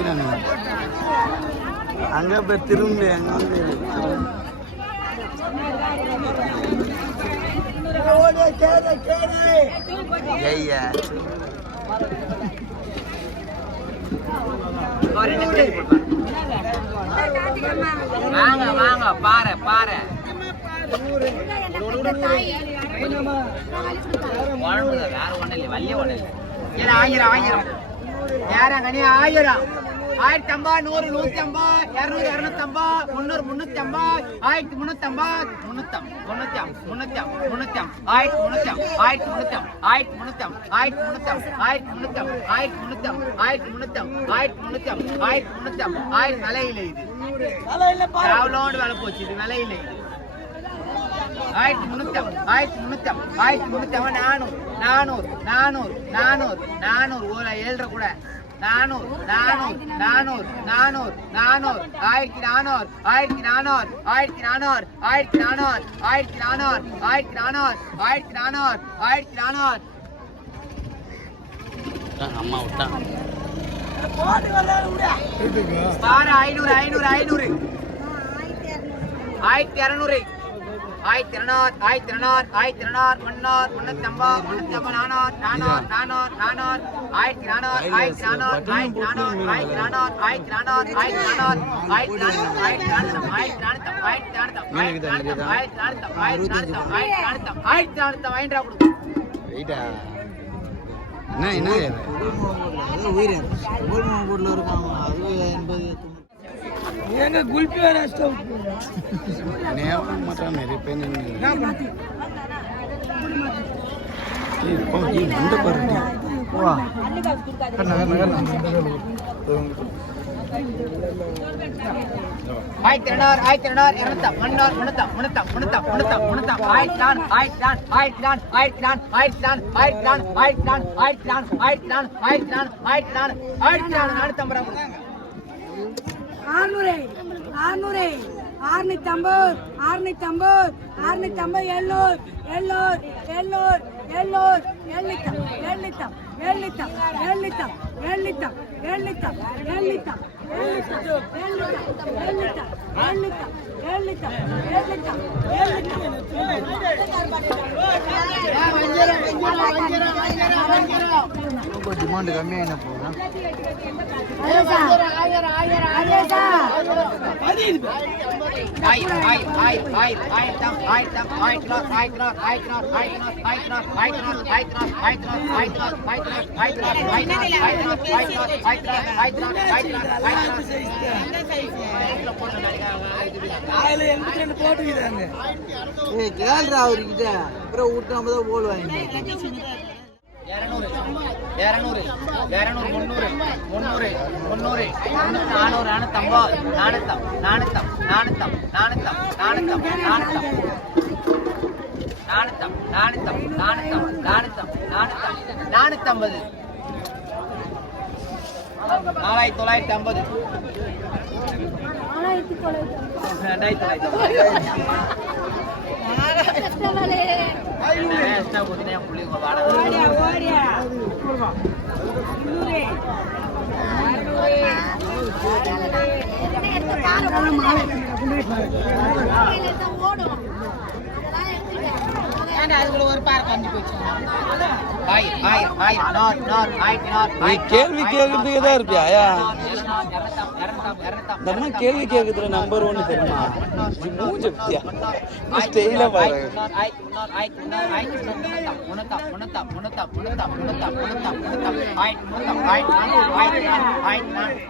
தானே அங்க போய் திரும்ப அங்க வந்து. ஐயா. வாங்க வாங்க பாரு பாரு. குழம்புதான் வேற ஒண்ணும் இல்லை. வள்ளிய ஒண்ணும் இல்லை. ஆயிரம் ஆயிரம். நேரம் கனி ஆயிரம். ஆயிரத்தி ஐம்பது நூறு நூத்தி ஐம்பது இருநூறு இருநூத்தி ஐம்பது முந்நூறு முன்னூத்தி ஐம்பது ஆயிரத்தி முன்னூத்தி ஐம்பது முன்னூத்தம் முன்னூத்தி முன்னூத்தி முன்னூத்தி ஆயிரத்தி முன்னூத்தி ஆயிரத்தி முன்னூத்தி ஆயிரத்தி முன்னூத்தி ஆயிரத்தி முன்னூத்தி ஆயிரத்தி முன்னூத்தி ஆயிரத்தி முன்னூத்தி ஆயிரத்தி முன்னூத்தி ஆயிரத்தி முன்னூத்தி ஆயிரத்தி முன்னூத்தி ஆயிரத்தி விலையில இது. போச்சு விலையில இது. ஆயிரத்தி முன்னூத்தி ஆயிரத்தி முன்னூத்தி ஆயிரத்தி முன்னூத்தி நானூறு நானூறு நானூறு நானூறு நானூறு ஒரு ஏழரை கூட. நானூறு நானூறு நானூறு நானூறு நானூறு ஆயிரத்தி நானூறு ஆயிரத்தி நானூறு ஆயிரத்தி நானூறு ஆயிரத்தி நானூறு ஆயிரத்தி நானூறு ஆயிரத்தி நானூறு ஆயிரத்தி நானூறு ஆயிரத்தி நானூறு. அம்மா விட்டான் பாரு ஐநூறு ஐநூறு ஐநூறு. ஆயிரத்தி இரநூறு. ஆயிரத்தி இரநூறு ஆயிரத்தி இரநூறு ஆயிரத்தி இரநூறு முன்னூறு முன்னூத்தி ஐம்பது முன்னூத்தி ஐம்பது நானூறு நானூறு நானூறு நானூறு ஆயிரத்தி நானூறு ஆயிரத்தி நானூறு ஆயிரத்தி நானூறு ஆயிரத்தி நானூறு ஆயிரத்தி நானூறு ஆயிரத்தி நானூறு ஆயிரத்தி நானூறு ஆயிரத்தி நானூறு ஆயிரத்தி நானூறு ஆயிரத்தி நானூறு ஆயிரத்தி நானூறு ஆயிரத்தி நானூறு ஆயிரத்தி நானூறு ஆயிரத்தி நானூறு ஆயிரத்தி நானூறு வாங்கிட்டா கொடு வெயிட்டா என்ன என்ன எங்க குல்பி வேற ஸ்டவ் நேரம் மாட்டான் நிறைய பேர் இந்த பாருடி வா ஆயிரத்தி இரநூறு ஆயிரத்தி இரநூறு இருநூத்தம் முன்னூறு முன்னூத்தம் முன்னூத்தம் முன்னூத்தம் முன்னூத்தம் முன்னூத்தம் ஆயிரத்தி நான் ஆயிரத்தி நான் ஆயிரத்தி நான் ஆயிரத்தி நான் ஆயிரத்தி நான் ஆயிரத்தி நான் ஆயிரத்தி நான் ஆயிரத்தி நான் ஆயிரத்தி நான் ஆயிரத்தி நான் ஆயிரத்தி நான் ஆயிரத்தி நான் நானூத்தம்பது ரூபா ஆறுநூறு ஆறுநூறு ஆறுநூத்தி ஐம்பது ஆறுநூத்தி ஐம்பது ஆறுநூத்தி ஐம்பது எழுநூறு எழுநூறு எழுநூறு எழுநூறு எழுநூத்தம் எழுநூத்தம் எழுநூத்தம் எழுநூத்தம் எழுநூத்தம் எழுநூத்தம் எழுநூத்தம் எழுநூத்தம் எழுநூத்தம் எழுநூத்தம் எழுநூத்தம் எழுநூத்தம் எழுநூத்தம் டிமாண்ட் கம்மியாக போகுதா. கேள்றா அவர்கிட்ட. அப்புறம் விட்டு நம்ம தான் ஓடுவாங்க இரநூறு. இருநூறு இருநூறு முந்நூறு முந்நூறு முந்நூறு. முந்நூறு நானூறு நானூத்தம்பது நானூத்தம் நானூத்தம் நானூத்தம் நானூத்தம் நானூத்தம் நானூத்தம். நானூத்தம் நானூத்தம் நானூத்தம் நானூத்தம் நானூத்தம் நானூத்தம்பது. நாலாயிரத்தி தொள்ளாயிரத்தி ஐம்பது. ரெண்டாயிரத்தி தொள்ளாயிரத்தி எக்ஸ்ட்ரா ஓடும் கேள்வி கேட்கறதுக்கு தான் இருப்பியா நம்ம கேள்வி கேட்கறதுல நம்பர் ஒன்னு தெரியுமா மூஞ்ச பத்தியா ஸ்டெயில பாரு ஆயிரத்தி நான் ஆயிரத்தி நான்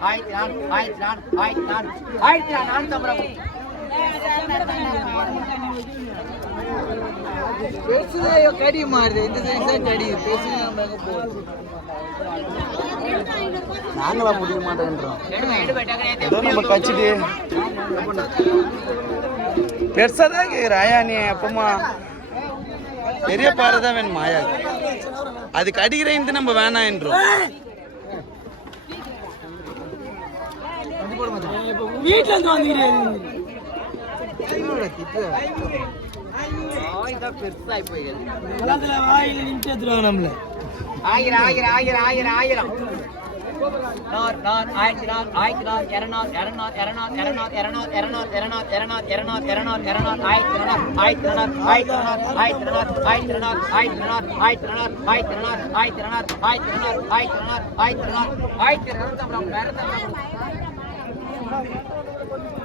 ஆயிரத்தி நான் ஆயிரத்தி நான் ஆயிரத்தி நான் நான் தமிழகம் ஸ்டைலாக பாரு பெருசுதே கடி மாறுது. இந்த சைஸ் தான் கடி. பெருசு நம்ம எங்க போகுது நாங்களா முடிய மாட்டேன்றோம். ஏதோ நம்ம கச்சிட்டு பெருசா தான் கேட்குற ஆயா நீ அப்பமா. பெரிய பாறை தான் வேணுமா? ஆயா. அதுக்கு அடிக்கிறேன் நம்ம வேணாம் என்றோம் வீட்டுல இருந்து வந்துக்கிறேன் ஆயிரம் ஆயிரம் ஆயிரம் ஆயிரம் ஆயிரம் நார் நார் ஆயிரத்தி நார் ஆயிரத்தி நார் இரநார் இரநார் இரநார் இரநார் இரநார் இரநார் இரநார் இரநார் இரநார் இரநார் ஆயிரத்தி நார் ஆயிரத்தி நார் ஆயிரத்தி நார் ஆயிரத்தி நார் ஆயிரத்தி நார் ஆயிரத்தி நார் ஆயிரத்தி நார் ஆயிரத்தி நார் ஆயிரத்தி நார் ஆயிரத்தி நார் ஆயிரத்தி நார் ஆயிரத்தி நார் ஆயிரத்தி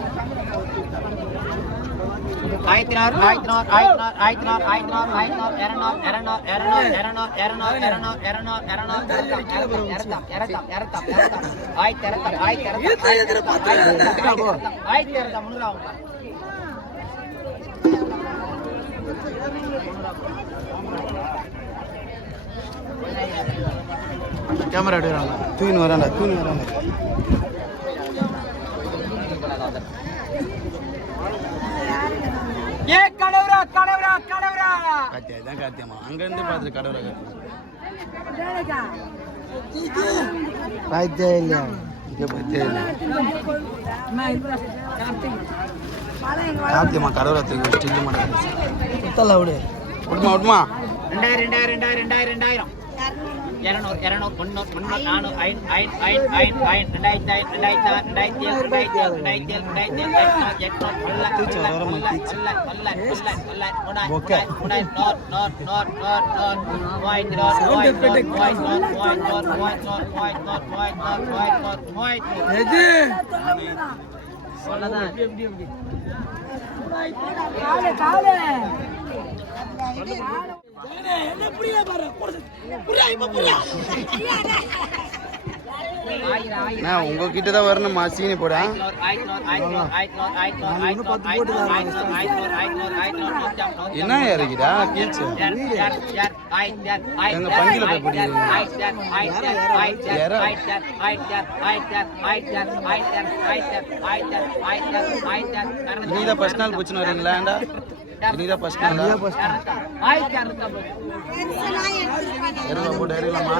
வச்சிருக்கேன் ஆயிரத்தி நார் ஆயிரத்தி நார் ஆயிரத்தி நார் ஆயிரத்தி நார் ஆயிரத்தி நார் ஆயிரத்தி நார் இரநூறு இரநூறு இரநூறு இரநூறு இரநூறு இரநூறு இரநூறு இரத்தம் இரத்தம் இரத்தம் ஆயிரத்தி இரத்தம் ஆயிரத்தி இரத்தம் ஆயிரத்தி இரத்தம் முன்னூறு கேமரா எடுக்கிறாங்க. தூக்கின்னு வராண்டா தூக்கின்னு வராண்டா ஏ கடவுரா கடவுரா கடவுரா. காத்தியா இதான் காத்தியம்மா அங்க இருந்து பாத்துட்டு கடவுரா காத்தியா இல்லையா? இங்க பாத்தியா இல்லையா காத்தியம்மா கடவுரா திரும்ப ஸ்டில் மாட்டேன் விடுமா விடுமா. ரெண்டாயிரம் ரெண்டாயிரம் ரெண்டாயிரம் ரெண்டாயிரம். இரநூறு இரநூறு முந்நூறு முந்நூறு நானூறு ஐநூறு ஐநூறு ஐநூறு ஐநூறு ஐநூறு ரெண்டாயிரத்தி ஐநூறு ரெண்டாயிரத்தி ஆறு ரெண்டாயிரத்தி ஏழு ரெண்டாயிரத்தி ஏழு ரெண்டாயிரத்தி ஏழு ரெண்டாயிரத்தி ஏழு எட்நூறு எட்நூறு கொல்ல தூச்சு கொல்ல வர மாதிரி தூச்சு. கொல்ல கொல்ல கொல்ல கொல்ல மூணாயிரம் ஓகே. மூணாயிரம் note note note note note மூவாயிரத்தி நோட் மூவாயிரத்தி நோட் மூவாயிரத்தி நோட் மூவாயிரத்தி நோட் மூவாயிரத்தி நோட் மூவாயிரத்தி நோட் மூவாயிரத்தி நோட் மூவாயிரத்தி நோட் எது சொல்லதான் காலு, காலு. என்ன புரியல பாரு? புரியா இப்ப புரியா? ஆயிரம் உங்ககிட்ட தான் வரணுமா சீனி போட. என்ன இறக்கிடா? கீழ்ச்சி. எங்க பந்தியில போய் பிடிக்கிறீங்க. நீதான் ஃபர்ஸ்ட் நாள் போச்சுன்னு வரீங்களாண்டா இனிதான் ஃபர்ஸ்ட் இனிதான் ஃபர்ஸ்ட் எருவா போட்டு எரியலாமா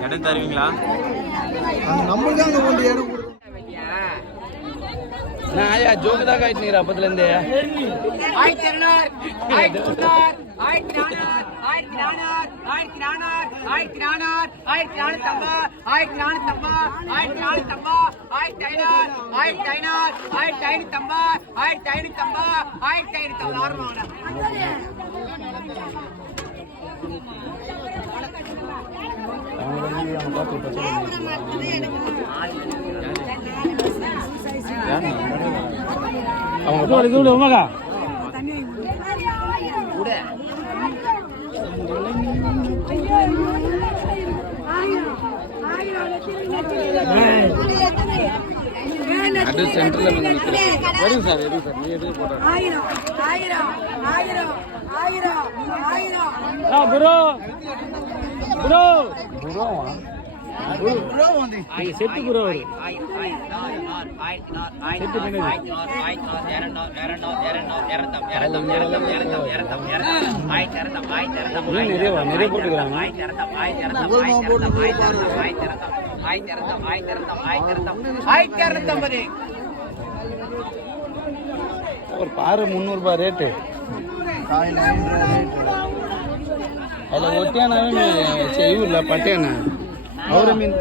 இடம் தருவீங்களா? நம்மளுக்கு அங்கே கொண்டு இடம் நான் ஐயா ஜோக்கு தான் காட்டினீங்க அப்பத்துல இருந்தே ஆயிரத்தி இருநூறு ஆயிரத்தி முன்னூறு ஆயிரத்தி நானூறு ஆயிரத்தி நானூறு ஆயிரத்தி நானூறு ஆயிரத்தி நானூறு ஆயிரத்தி நானூத்தம்பது ஆயிரத்தி நானூத்தம்பது ஆயிரத்தி நானூத்தம்பது ஆயிரத்தி ஐநூறு ஆயிரத்தி ஐநூறு ஆயிரத்தி ஐநூத்தம்பது ஆயிரத்தி ஐநூத்தம்பது ஆயிரத்தி ஐநூத்தம்பது. ஆரம்பம் அவங்க அவங்க இது உமாக்கா அது சென்டர்ல வந்து நிக்கிறேன் வெறும் சார் வெறும் சார் நீ எதுக்கு போடுற ஆயிரம் ஆயிரம் ஆயிரம் ஆயிரம். ஆயிரம் ப்ரோ ப்ரோ ப்ரோவா செட்டு ப்ரோ ஆயிரத்தி அறுநூத்தம்பது ஒரு பாரு முந்நூறுபா ரேட்டு அதில் ஒட்டியானாவே செய்யூர்ல பட்டியானா ಅವ್ರ ಮೀನು